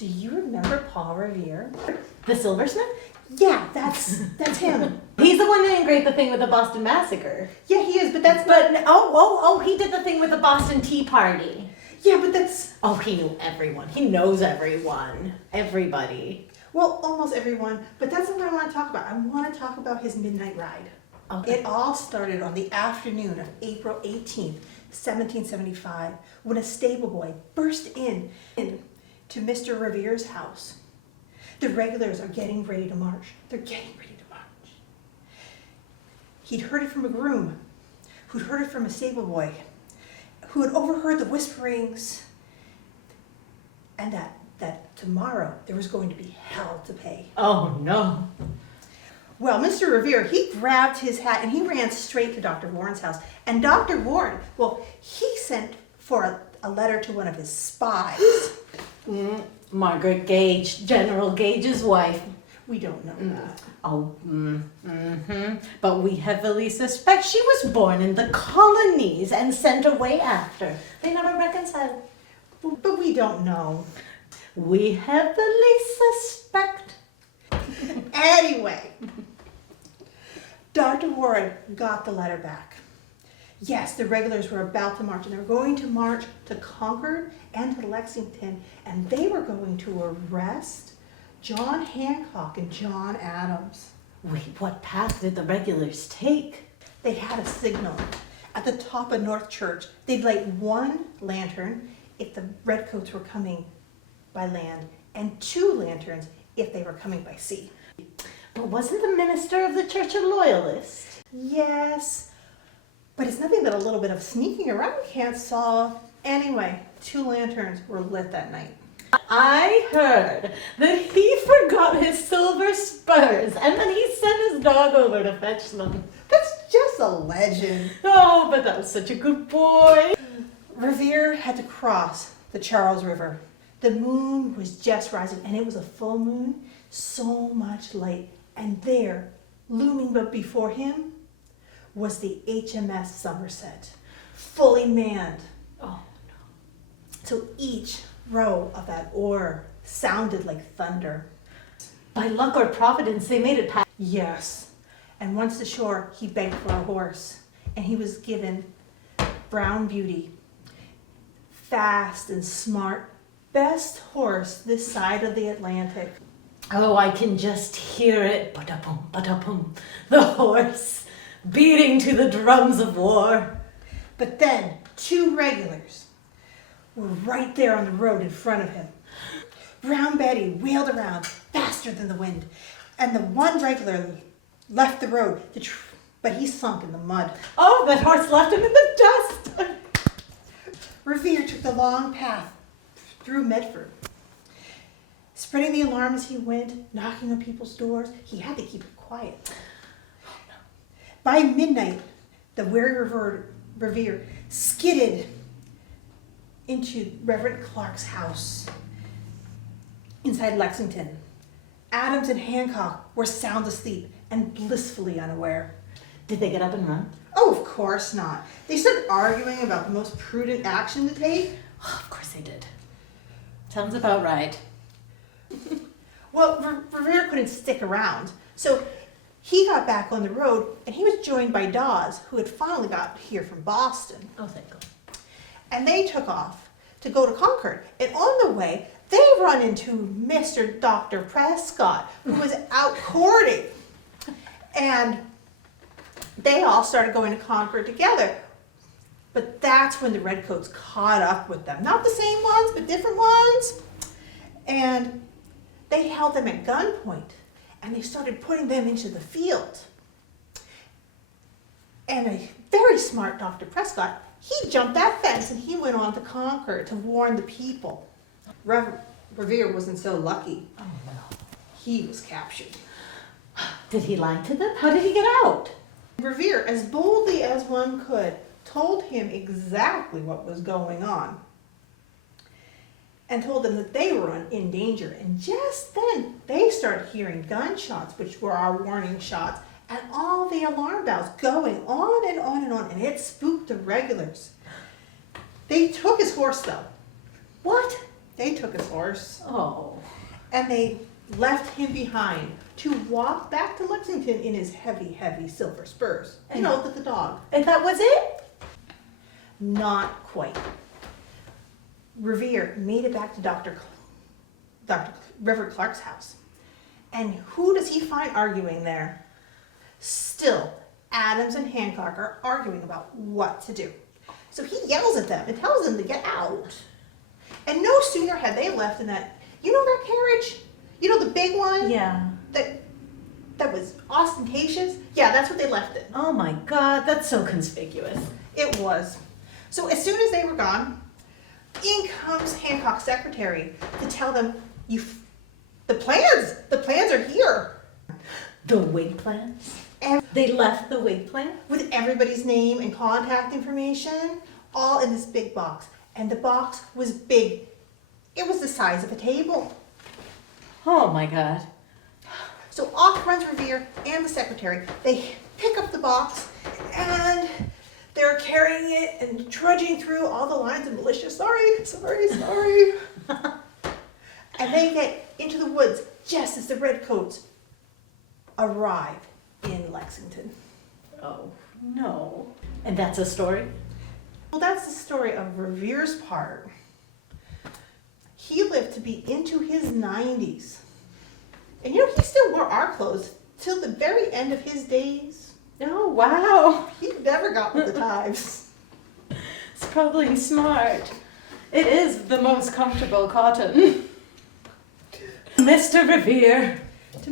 Do you remember Paul Revere? The silversmith? Yeah, that's him. He's the one that engraved the thing with the Boston Massacre. Yeah, he is, but that's But, he did the thing with the Boston Tea Party. Yeah, but that's... Oh, he knew everyone. He knows everyone. Everybody. Well, almost everyone, but that's not what I want to talk about. I want to talk about his midnight ride. Okay. It all started on the afternoon of April 18th, 1775, when a stable boy burst in to Mr. Revere's house. The regulars are getting ready to march. They're getting ready to march. He'd heard it from a groom, who'd heard it from a stable boy, who had overheard the whisperings, and that tomorrow there was going to be hell to pay. Oh, no. Well, Mr. Revere, he grabbed his hat and he ran straight to Dr. Warren's house. And Dr. Warren, well, he sent for a letter to one of his spies. Margaret Gage, General Gage's wife. We don't know that. Oh, But we heavily suspect she was born in the colonies and sent away after. They never reconciled. But we don't know. We heavily suspect. Anyway, Dr. Warren got the letter back. Yes, the regulars were about to march, and they were going to march to Concord and to Lexington, and they were going to arrest John Hancock and John Adams. Wait, what path did the regulars take? They had a signal at the top of North Church. They'd light one lantern if the redcoats were coming by land, and two lanterns if they were coming by sea. But wasn't the minister of the Church a loyalist? Yes, but it's nothing that a little bit of sneaking around can't solve. Anyway, two lanterns were lit that night. I heard that he forgot his silver spurs and then he sent his dog over to fetch them. That's just a legend. Oh, but that was such a good boy. Revere had to cross the Charles River. The moon was just rising, and it was a full moon, so much light. And there, looming but before him, was the HMS Somerset, fully manned. Oh, So each row of that oar sounded like thunder. by luck or providence, they made it past. Yes. And once ashore, he begged for a horse, and he was given Brown Beauty. Fast and smart, best horse this side of the Atlantic. Oh, I can just hear it. Ba-da-boom, ba-da-boom. The horse beating to the drums of war. But then, two regulars were right there on the road in front of him. Brown Betty wheeled around faster than the wind, and the one regular left the road, but he sunk in the mud. Oh, that horse left him in the dust. Revere took the long path through Medford, spreading the alarm as he went, knocking on people's doors. He had to keep it quiet. By midnight, the weary Revere skidded into Reverend Clark's house inside Lexington. Adams and Hancock were sound asleep and blissfully unaware. Did they get up and run? Oh, of course not. They started arguing about the most prudent action to take. Oh, of course they did. Sounds about right. Well, Revere couldn't stick around, so he got back on the road, and he was joined by Dawes, who had finally got here from Boston. Oh, thank God. And they took off to go to Concord. And on the way, they run into Mr. Dr. Prescott, who was out courting. And they all started going to Concord together. But that's when the redcoats caught up with them. Not the same ones, but different ones. And they held them at gunpoint, and they started putting them into the field. And a very smart Dr. Prescott, he jumped that fence and he went on to Concord to warn the people. Revere wasn't so lucky. Oh, no. He was captured. Did he lie to them? How did he get out? Revere, as boldly as one could, told him exactly what was going on and told them that they were in danger. And just then, they started hearing gunshots, which were our warning shots, and all the alarm bells going on and on and on, and it spooked the regulars. They took his horse, though. What? They took his horse Oh. and they left him behind to walk back to Lexington in his heavy, heavy silver spurs. You know, the dog. And that was it? Not quite. Revere made it back to Dr. Reverend Clark's house. And who does he find arguing there? Still, Adams and Hancock are arguing about what to do. So he yells at them and tells them to get out. And no sooner had they left in that, you know that carriage? You know the big one? Yeah. That was ostentatious? Yeah, that's what they left it. Oh my God, that's so conspicuous. It was. So as soon as they were gone, in comes Hancock's secretary to tell them, the plans are here. The wig plans? They left the wig plan? With everybody's name and contact information, all in this big box. And the box was big. It was the size of a table. Oh my God. So off runs Revere and the secretary. They pick up the box and they're carrying it and trudging through all the lines of militia. Sorry. And they get into the woods just as the redcoats arrive in Lexington. Oh no. And that's a story? Well, that's the story of Revere's part. He lived to be into his 90s. And you know, he still wore our clothes till the very end of his days. Oh wow. He never got with the times. It's probably smart. It is the most comfortable cotton. Mr. Revere. To